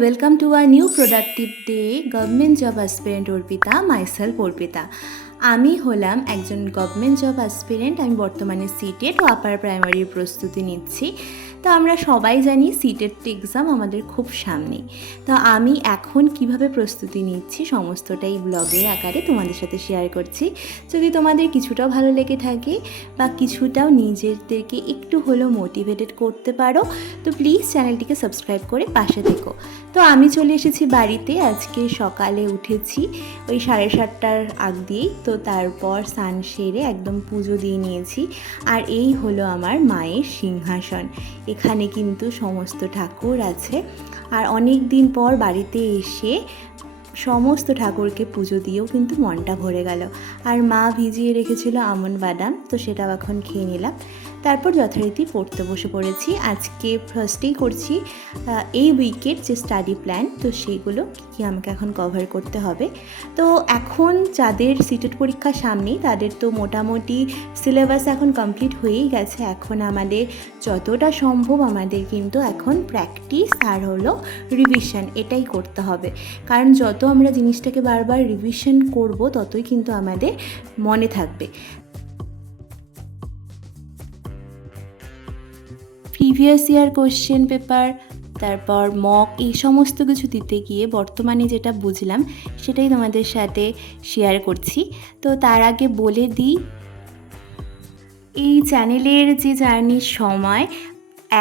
welcome to a new productive day. Government job aspirant Arpita, myself Arpita. আমি হলাম একজন government job aspirant. আমি বর্তমানে সিটেট ও আপার প্রাইমারির প্রস্তুতি নিচ্ছি। তো আমরা সবাই জানি সিটেট এক্সাম আমাদের খুব সামনেই। তো আমি এখন কিভাবে প্রস্তুতি নিচ্ছি সমস্তটাই ব্লগের আকারে তোমাদের সাথে শেয়ার করছি। যদি তোমাদের কিছুটাও ভালো লেগে থাকে বা কিছুটাও নিজেদেরকে একটু হলেও মোটিভেটেড করতে পারো তো প্লিজ চ্যানেলটিকে সাবস্ক্রাইব করে পাশে থেকো। তো আমি চলে এসেছি বাড়িতে। আজকে সকালে উঠেছি ওই 7:30টার আগ দিয়েই। তো তারপর স্নান সেরে একদম পুজো দিয়ে নিয়েছি। আর এই হলো আমার মায়ের সিংহাসন। এখানে কিন্তু সমস্ত ঠাকুর আছে। আর অনেক দিন পর বাড়িতে এসে সমস্ত ঠাকুরকে পুজো দিয়েও কিন্তু মনটা ভরে গেল। আর মা ভিজিয়ে রেখেছিল আমন্ড বাদাম, তো সেটাও এখন খেয়ে নিলাম। তারপর যথারীতি পড়তে বসে পড়েছি। আজকে ফার্স্টেই করছি এই উইকের যে স্টাডি প্ল্যান, তো সেইগুলো কি আমাকে এখন কভার করতে হবে। তো এখন যাদের সিটেট পরীক্ষা সামনেই তাদের তো মোটামুটি সিলেবাস এখন কমপ্লিট হয়েই গেছে। এখন আমাদের যতটা সম্ভব আমাদের কিন্তু এখন প্র্যাকটিস আর হলো রিভিশন, এটাই করতে হবে। কারণ যত আমরা জিনিসটাকে বারবার রিভিশন করব ততই কিন্তু আমাদের মনে থাকবে। প্রিভিয়াস ইয়ার কোশ্চেন পেপার, তারপর মক, এই সমস্ত কিছু দিতে গিয়ে বর্তমানে যেটা বুঝলাম সেটাই তোমাদের সাথে শেয়ার করছি। তো তার আগে বলে দিই, এই চ্যানেলের যে জার্নির সময়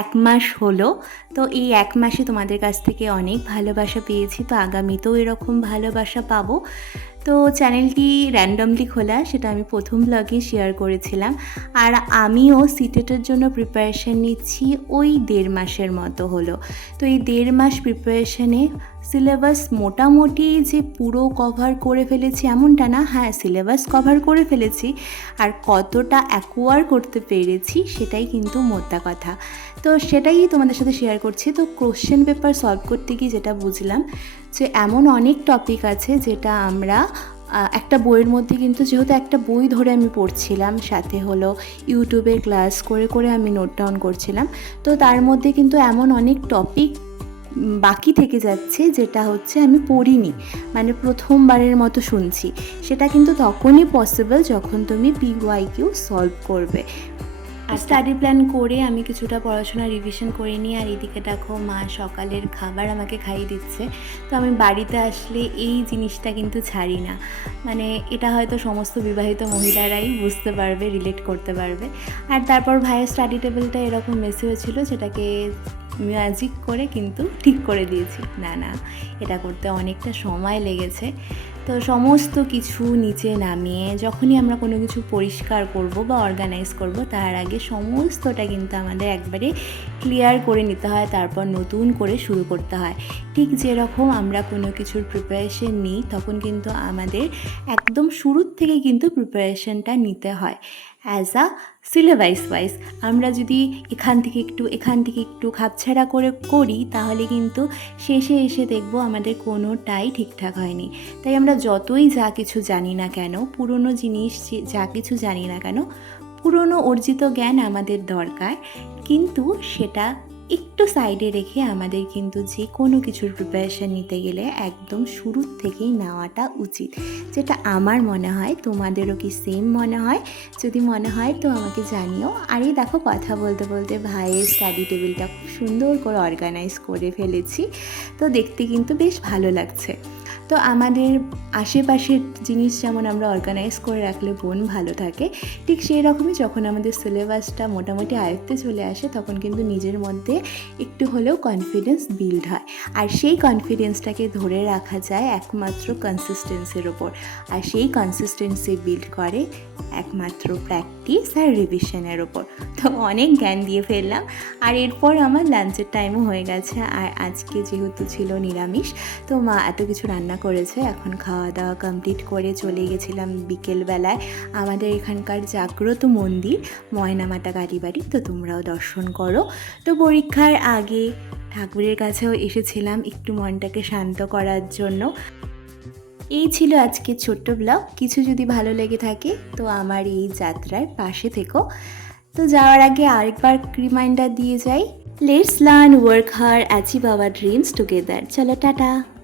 1 মাস হলো। তো এই 1 মাসে তোমাদের কাছ থেকে অনেক ভালোবাসা পেয়েছি। তো আগামীতেও এরকম ভালোবাসা পাবো। তো চ্যানেলটি র্যান্ডমলি খোলা, সেটা আমি প্রথম ব্লগে শেয়ার করেছিলাম। আর আমিও সিটেটের জন্য প্রিপারেশান নিচ্ছি ওই 1.5 মাসের মতো হলো। তো এই 1.5 মাস প্রিপারেশানে সিলেবাস মোটামুটি যে পুরো কভার করে ফেলেছি এমনটা না, হ্যাঁ সিলেবাস কভার করে ফেলেছি। আর কতটা অ্যাকোয়ার করতে পেরেছি সেটাই কিন্তু মোদ্দা কথা। তো সেটাই তোমাদের সাথে শেয়ার করছি। তো কোশ্চেন পেপার সলভ করতে গিয়ে যেটা বুঝলাম যে এমন অনেক টপিক আছে যেটা আমরা একটা বইয়ের মধ্যে কিন্তু, যেহেতু একটা বই ধরে আমি পড়ছিলাম, সাথে হলো ইউটিউবের ক্লাস করে করে আমি নোট ডাউন করছিলাম। তো তার মধ্যে কিন্তু এমন অনেক টপিক বাকি থেকে যাচ্ছে যেটা হচ্ছে আমি পড়িনি, মানে প্রথমবারের মতো শুনছি। সেটা কিন্তু তখনই পসিবল যখন তুমি PYQ সলভ করবে। আর স্টাডি প্ল্যান করে আমি কিছুটা পড়াশোনা রিভিশন করে নিই। আর এদিকে দেখো মা সকালের খাবার আমাকে খাইয়ে দিচ্ছে। তো আমি বাড়িতে আসলে এই জিনিসটা কিন্তু ছাড়ি না। মানে এটা হয়তো সমস্ত বিবাহিত মহিলারাই বুঝতে পারবে, রিলেট করতে পারবে। আর তারপর ভাইয়ের স্টাডি টেবিলটা এরকম মেসে হয়েছিল, যেটাকে ম্যাজিক করে কিন্তু ঠিক করে দিয়েছি। না, এটা করতে অনেকটা সময় লেগেছে। তো সমস্ত কিছু নিচে নামিয়ে যখনই আমরা কোনো কিছু পরিষ্কার করব বা অর্গানাইজ করব, তার আগে সমস্তটা কিন্তু আমাদের একবারে ক্লিয়ার করে নিতে হয়, তারপর নতুন করে শুরু করতে হয়। ঠিক যেরকম আমরা কোনো কিছুর প্রিপারেশন নিই, তখন কিন্তু আমাদের একদম শুরুর থেকে কিন্তু প্রিপারেশনটা নিতে হয় অ্যাজ আ সিলেবাস ওয়াইজ। আমরা যদি এখান থেকে একটু খাপছাড়া করে করি, তাহলে কিন্তু শেষে এসে দেখব আমাদের কোনোটাই ঠিকঠাক হয়নি। তাই আমরা যতই যা কিছু জানি না কেন, পুরনো জিনিস যা কিছু জানি না কেন, পুরনো অর্জিত জ্ঞান আমাদের দরকার, কিন্তু সেটা একটু সাইডে রেখে আমাদের কিন্তু যে কোনো কিছুর প্রিপারেশান নিতে গেলে একদম শুরুর থেকেই নেওয়াটা উচিত। যেটা আমার মনে হয়, তোমাদেরও কি সেম মনে হয়? যদি মনে হয় তো আমাকে জানিও। আর এই দেখো কথা বলতে বলতে ভাইয়ের স্টাডি টেবিলটা খুব সুন্দর করে অর্গানাইজ করে ফেলেছি। তো দেখতে কিন্তু বেশ ভালো লাগছে। তো আমাদের আশেপাশের জিনিস যেমন আমরা অর্গানাইজ করে রাখলে মন ভালো থাকে, ঠিক সেই রকমই যখন আমাদের সিলেবাসটা মোটামুটি আয়ত্তে চলে আসে, তখন কিন্তু নিজের মধ্যে একটু হলেও কনফিডেন্স বিল্ড হয়। আর সেই কনফিডেন্সটাকে ধরে রাখা যায় একমাত্র কনসিস্টেন্সির ওপর। আর সেই কনসিস্টেন্সি বিল্ড করে একমাত্র প্র্যাকটিস আর রিভিশনের ওপর। তো অনেক জ্ঞান দিয়ে ফেললাম। আর এরপর আমার লাঞ্চের টাইমও হয়ে গেছে। আর আজকে যেহেতু ছিল নিরামিষ, তো মা এত কিছু রান্না করেছে। এখন খাওয়া দাওয়া কমপ্লিট করে চলে গেছিলাম বিকেলবেলায় আমাদের এখানকার জাগ্রত মন্দির ময়নামাতা কালীবাড়ি। তো তোমরাও দর্শন করো। তো পরীক্ষার আগে ঠাকুরের কাছেও এসেছিলাম একটু মনটাকে শান্ত করার জন্য। এই ছিল আজকের ছোট্ট ব্লগ। কিছু যদি ভালো লেগে থাকে তো আমার এই যাত্রার পাশে থেকো। তো যাওয়ার আগে আরেকবার রিমাইন্ডার দিয়ে যাই, let's learn, work hard, achieve our dreams together. চলো টাটা।